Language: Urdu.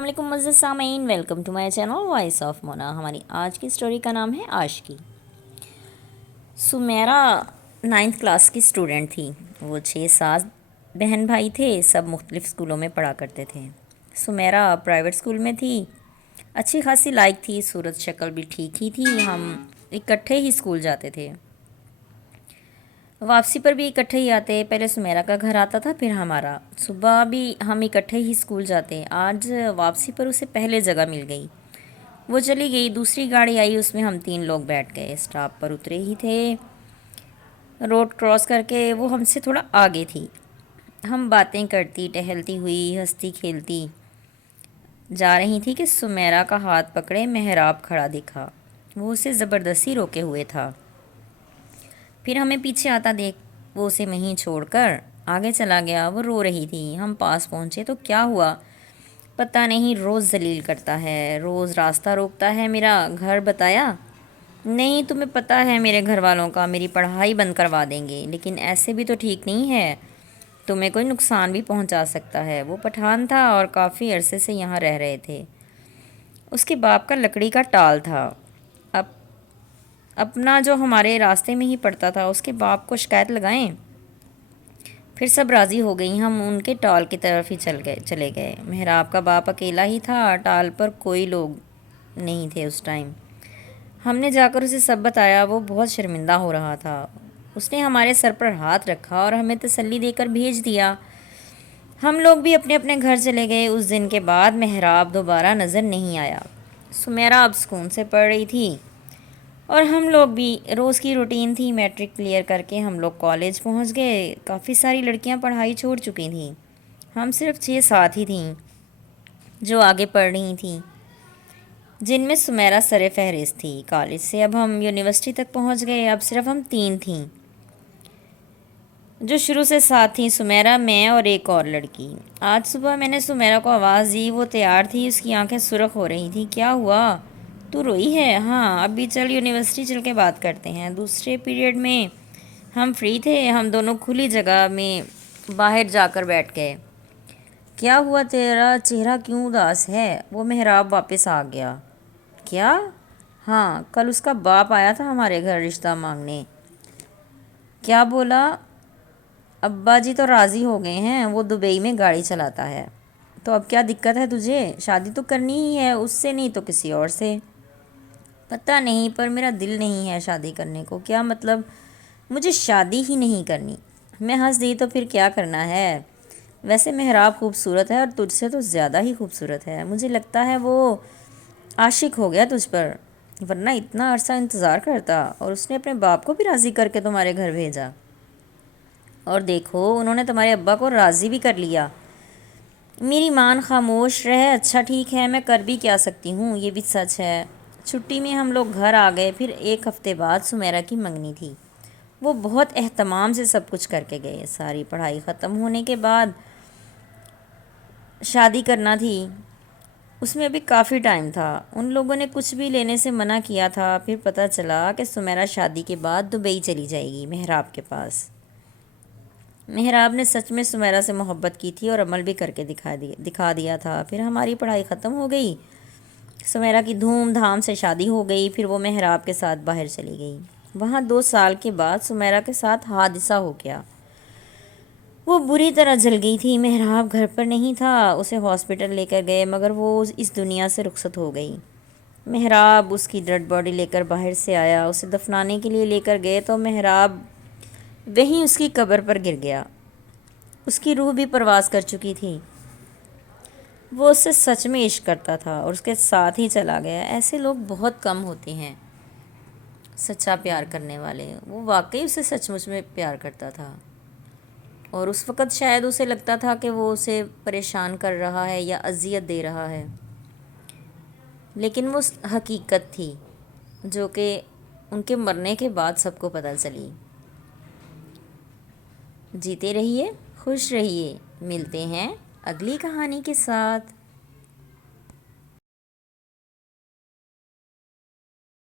السلام علیکم معزز سامعین، welcome to my channel voice of Mona. ہماری آج کی اسٹوری کا نام ہے عاشقی۔ سمیرا 9th کلاس کی اسٹوڈنٹ تھی۔ وہ 6-7 بہن بھائی تھے، سب مختلف اسکولوں میں پڑھا کرتے تھے۔ سمیرا پرائیویٹ اسکول میں تھی، اچھی خاصی لائق تھی، صورت شکل بھی ٹھیک ہی تھی۔ ہم اکٹھے ہی اسکول جاتے تھے، واپسی پر بھی اکٹھے ہی آتے۔ پہلے سمیرا کا گھر آتا تھا، پھر ہمارا۔ صبح بھی ہم اکٹھے ہی اسکول جاتے۔ آج واپسی پر اسے پہلے جگہ مل گئی، وہ چلی گئی۔ دوسری گاڑی آئی، اس میں ہم 3 لوگ بیٹھ گئے۔ اسٹاپ پر اترے ہی تھے، روڈ کراس کر کے وہ ہم سے تھوڑا آگے تھی۔ ہم باتیں کرتی ٹہلتی ہوئی، ہنستی کھیلتی جا رہی تھی کہ سمیرا کا ہاتھ پکڑے محراب کھڑا دکھا۔ وہ اسے زبردستی روکے ہوئے تھا، پھر ہمیں پیچھے آتا دیکھ وہ اسے وہیں چھوڑ کر آگے چلا گیا۔ وہ رو رہی تھی۔ ہم پاس پہنچے تو کیا ہوا پتہ نہیں، روز ذلیل کرتا ہے، روز راستہ روکتا ہے۔ میرا گھر بتایا؟ نہیں، تمہیں پتہ ہے میرے گھر والوں کا، میری پڑھائی بند کروا دیں گے۔ لیکن ایسے بھی تو ٹھیک نہیں ہے، تمہیں کوئی نقصان بھی پہنچا سکتا ہے۔ وہ پٹھان تھا اور کافی عرصے سے یہاں رہ رہے تھے۔ اس کے باپ کا لکڑی کا ٹال تھا، اپنا جو ہمارے راستے میں ہی پڑتا تھا۔ اس کے باپ کو شکایت لگائیں؟ پھر سب راضی ہو گئی، ہم ان کے ٹال کی طرف ہی چلے گئے۔ محراب کا باپ اکیلا ہی تھا، ٹال پر کوئی لوگ نہیں تھے اس ٹائم۔ ہم نے جا کر اسے سب بتایا، وہ بہت شرمندہ ہو رہا تھا۔ اس نے ہمارے سر پر ہاتھ رکھا اور ہمیں تسلی دے کر بھیج دیا۔ ہم لوگ بھی اپنے اپنے گھر چلے گئے۔ اس دن کے بعد محراب دوبارہ نظر نہیں آیا۔ سمیرا اب سکون سے پڑھ رہی تھی اور ہم لوگ بھی۔ روز کی روٹین تھی، میٹرک کلیئر کر کے ہم لوگ کالج پہنچ گئے۔ کافی ساری لڑکیاں پڑھائی چھوڑ چکی تھیں، ہم صرف 6-7 ہی تھیں جو آگے پڑھ رہی تھیں، جن میں سمیرا سر فہرست تھی۔ کالج سے اب ہم یونیورسٹی تک پہنچ گئے، اب صرف ہم 3 تھیں جو شروع سے ساتھ تھیں، سمیرا، میں اور ایک اور لڑکی۔ آج صبح میں نے سمیرا کو آواز دی، وہ تیار تھی، اس کی آنکھیں سرخ ہو رہی تھیں۔ کیا ہوا؟ تو روئی ہے؟ ہاں، ابھی چل یونیورسٹی چل کے بات کرتے ہیں۔ دوسرے پیریڈ میں ہم فری تھے، ہم دونوں کھلی جگہ میں باہر جا کر بیٹھ گئے۔ کیا ہوا؟ تیرا چہرہ کیوں اداس ہے؟ وہ محراب واپس آ گیا۔ کیا؟ ہاں، کل اس کا باپ آیا تھا ہمارے گھر رشتہ مانگنے۔ کیا بولا؟ ابا جی تو راضی ہو گئے ہیں، وہ دبئی میں گاڑی چلاتا ہے۔ تو اب کیا دقت ہے تجھے؟ شادی تو کرنی ہی ہے، اس سے نہیں تو کسی اور سے۔ پتہ نہیں، پر میرا دل نہیں ہے شادی کرنے کو۔ کیا مطلب؟ مجھے شادی ہی نہیں کرنی۔ میں ہنس دی، تو پھر کیا کرنا ہے؟ ویسے محراب خوبصورت ہے اور تجھ سے تو زیادہ ہی خوبصورت ہے۔ مجھے لگتا ہے وہ عاشق ہو گیا تجھ پر، ورنہ اتنا عرصہ انتظار کرتا۔ اور اس نے اپنے باپ کو بھی راضی کر کے تمہارے گھر بھیجا، اور دیکھو انہوں نے تمہارے ابا کو راضی بھی کر لیا۔ میری مان خاموش رہے۔ اچھا ٹھیک ہے، میں کر بھی کیا سکتی ہوں، یہ بھی سچ ہے۔ چھٹی میں ہم لوگ گھر آ گئے، پھر 1 ہفتے بعد سمیرا کی منگنی تھی۔ وہ بہت اہتمام سے سب کچھ کر کے گئے۔ ساری پڑھائی ختم ہونے کے بعد شادی کرنا تھی، اس میں ابھی کافی ٹائم تھا۔ ان لوگوں نے کچھ بھی لینے سے منع کیا تھا۔ پھر پتہ چلا کہ سمیرا شادی کے بعد دبئی چلی جائے گی، محراب کے پاس۔ محراب نے سچ میں سمیرا سے محبت کی تھی اور عمل بھی کر کے دکھا دیا تھا۔ پھر ہماری پڑھائی ختم ہو گئی، سمیرا کی دھوم دھام سے شادی ہو گئی، پھر وہ محراب کے ساتھ باہر چلی گئی۔ وہاں 2 سال کے بعد سمیرا کے ساتھ حادثہ ہو گیا۔ وہ بری طرح جل گئی تھی۔ محراب گھر پر نہیں تھا، اسے ہاسپٹل لے کر گئے، مگر وہ اس دنیا سے رخصت ہو گئی۔ محراب اس کی ڈیڈ باڈی لے کر باہر سے آیا، اسے دفنانے کے لیے لے کر گئے تو محراب وہیں اس کی قبر پر گر گیا۔ اس کی روح بھی پرواز کر چکی تھی۔ وہ اس سے سچ میں عشق کرتا تھا اور اس کے ساتھ ہی چلا گیا۔ ایسے لوگ بہت کم ہوتے ہیں، سچا پیار کرنے والے۔ وہ واقعی اسے سچ مچ میں پیار کرتا تھا، اور اس وقت شاید اسے لگتا تھا کہ وہ اسے پریشان کر رہا ہے یا اذیت دے رہا ہے، لیکن وہ حقیقت تھی جو کہ ان کے مرنے کے بعد سب کو پتہ چلی۔ جیتے رہیے، خوش رہیے، ملتے ہیں اگلی کہانی کے ساتھ۔